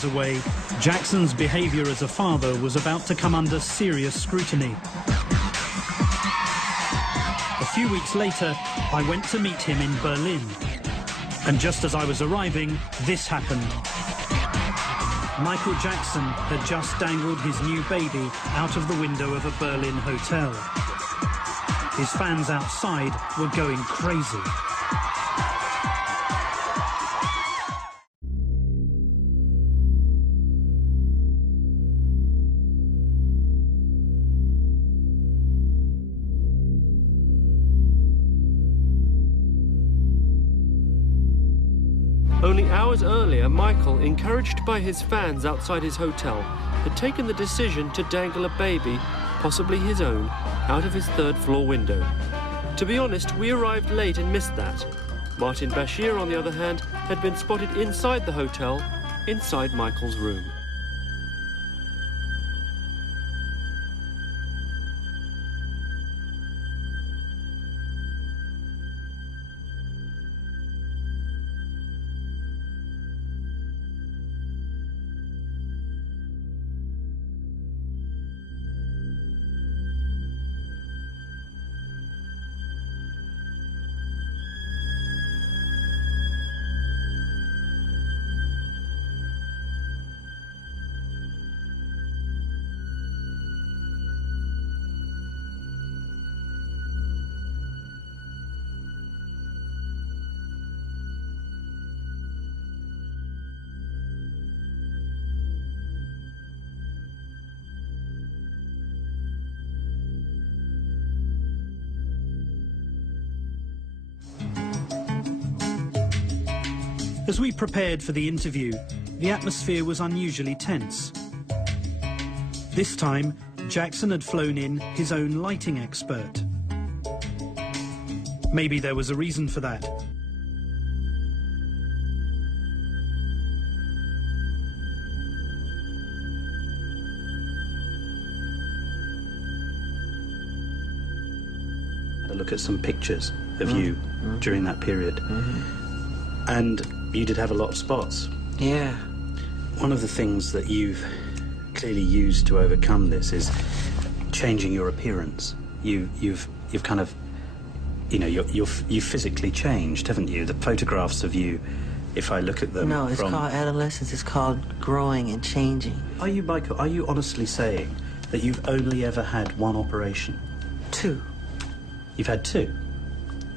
miles away, Jackson's behavior as a father was about to come under serious scrutiny. A few weeks later, I went to meet him in Berlin. And just as I was arriving, this happened. Michael Jackson had just dangled his new baby out of the window of a Berlin hotel. His fans outside were going crazy. Only hours earlier, Michael, encouraged by his fans outside his hotel, had taken the decision to dangle a baby, possibly his own, out of his third-floor window. To be honest, we arrived late and missed that. Martin Bashir, on the other hand, had been spotted inside the hotel, inside Michael's room. As we prepared for the interview, the atmosphere was unusually tense. This time, Jackson had flown in his own lighting expert. Maybe there was a reason for that. Had a look at some pictures of you during that period. And you did have a lot of spots. Yeah. One of the things that you've clearly used to overcome this is changing your appearance. You've kind of, you know, you've physically changed, haven't you? The photographs of you, if I look at them. No, it's called adolescence. It's called growing and changing. Are you, Michael, are you honestly saying that you've only ever had one operation? 2. You've had 2?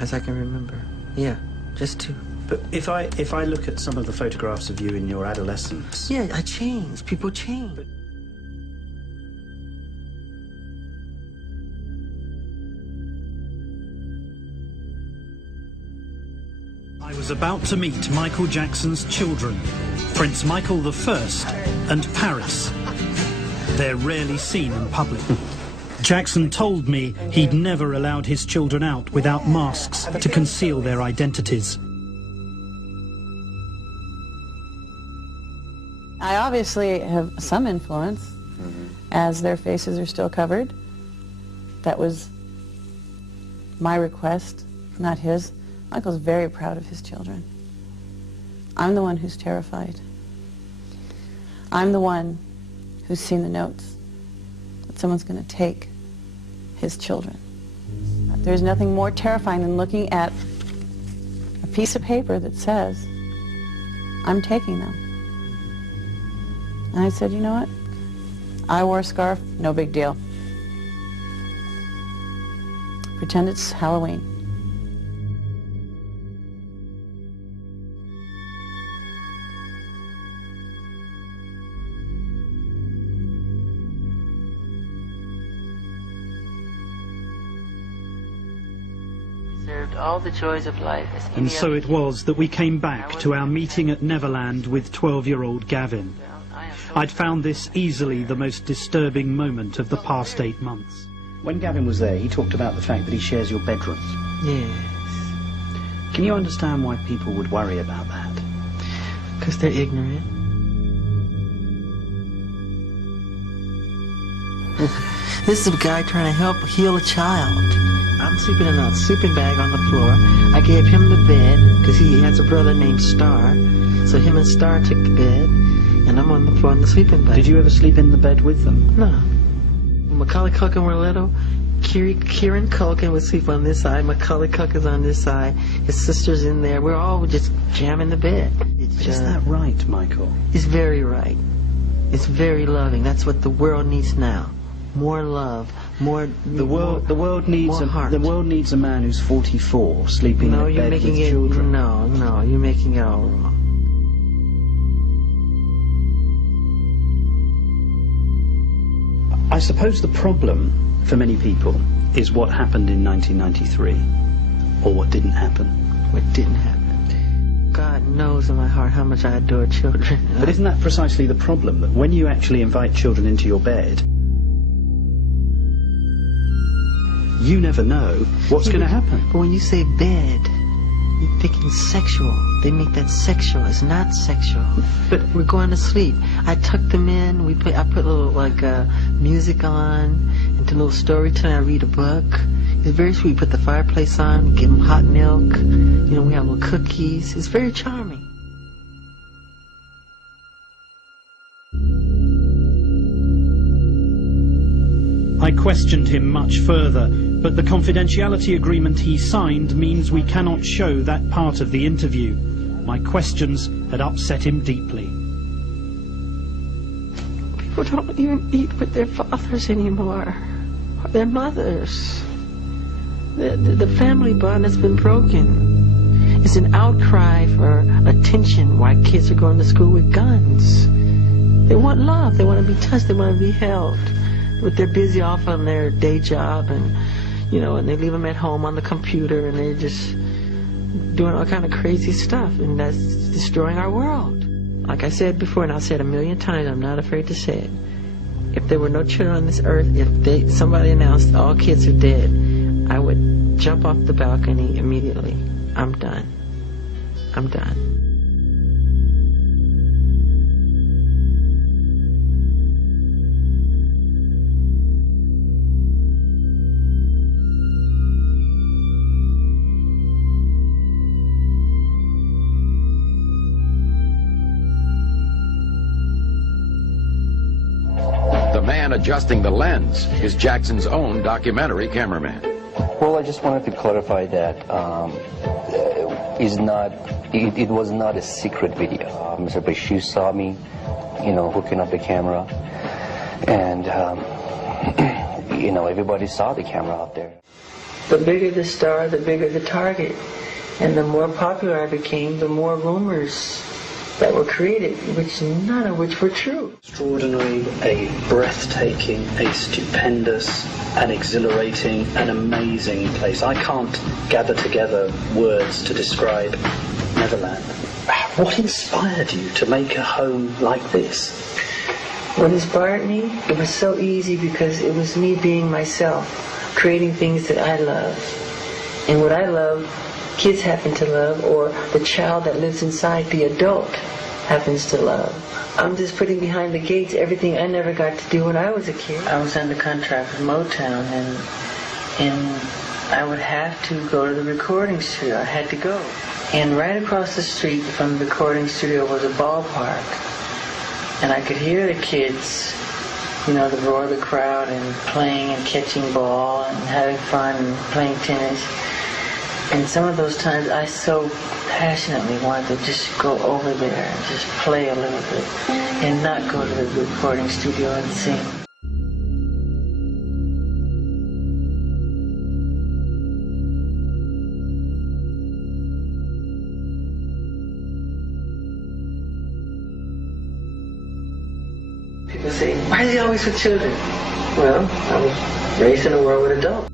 As I can remember. Yeah, just 2. But if I look at some of the photographs of you in your adolescence... Yeah, I changed. People change. I was about to meet Michael Jackson's children, Prince Michael I and Paris. They're rarely seen in public. Jackson told me he'd never allowed his children out without masks to conceal their identities. I obviously have some influence, as their faces are still covered. That was my request, not his. Michael's very proud of his children. I'm the one who's terrified. I'm the one who's seen the notes that someone's going to take his children. There's nothing more terrifying than looking at a piece of paper that says, I'm taking them. And I said, you know what? I wore a scarf, no big deal. Pretend it's Halloween. Deserved all the joys of life. And so it was that we came back to our meeting at Neverland with 12-year-old Gavin. I'd found this easily the most disturbing moment of the past 8 months. When Gavin was there, he talked about the fact that he shares your bedroom. Yes. Can you understand why people would worry about that? Because they're ignorant. This is a guy trying to help heal a child. I'm sleeping in a sleeping bag on the floor. I gave him the bed because he has a brother named Star. So him and Star took the bed. and I'm on the floor in the sleeping bag. Did you ever sleep in the bed with them? No. When Macaulay Culkin were little, Kieran Culkin would sleep on this side, Macaulay Culkin's on this side, his sister's in there. We're all just jamming the bed. Is that right, Michael? It's very right. It's very loving. That's what the world needs now. More love, more. The world needs a man who's 44 sleeping in a bed with it, children. No, you're making it all wrong. I suppose the problem for many people is what happened in 1993, or what didn't happen. What didn't happen. God knows in my heart how much I adore children. But isn't that precisely the problem, that when you actually invite children into your bed, you never know what's going to happen? But when you say bed, you're thinking sexual. They make that sexual. It's not sexual. But we're going to sleep. I tuck them in. I put a little music on, and do a little story time. I read a book. It's very sweet. Put the fireplace on. Give them hot milk. We have little cookies. It's very charming. I questioned him much further, but the confidentiality agreement he signed means we cannot show that part of the interview. My questions had upset him deeply. People don't even eat with their fathers anymore, or their mothers. The family bond has been broken. It's an outcry for attention why kids are going to school with guns. They want love, they want to be touched, they want to be held. But they're busy off on their day job, and and they leave them at home on the computer, and they're just doing all kind of crazy stuff, and that's destroying our world. Like I said before, and I'll say it a million times, I'm not afraid to say it. If there were no children on this earth, if somebody announced all kids are dead, I would jump off the balcony immediately. I'm done. I'm done. Adjusting the lens is Jackson's own documentary cameraman. Well, I just wanted to clarify that it was not a secret video. Mr. Bashir saw me, hooking up the camera, and everybody saw the camera out there. The bigger the star, the bigger the target, and the more popular I became, the more rumors that were created, none of which were true. Extraordinary, a breathtaking, a stupendous, an exhilarating, an amazing place. I can't gather together words to describe Neverland. What inspired you to make a home like this? What inspired me? It was so easy because it was me being myself, creating things that I love. And what I love, kids happen to love, or the child that lives inside the adult happens to love. I'm just putting behind the gates everything I never got to do when I was a kid. I was under contract with Motown, and I would have to go to the recording studio. I had to go. And right across the street from the recording studio was a ballpark. And I could hear the kids, the roar of the crowd, and playing and catching ball and having fun and playing tennis. And some of those times I so passionately wanted to just go over there and just play a little bit and not go to the recording studio and sing. People say, why is he always with children? Well, I was raised in a world with adults.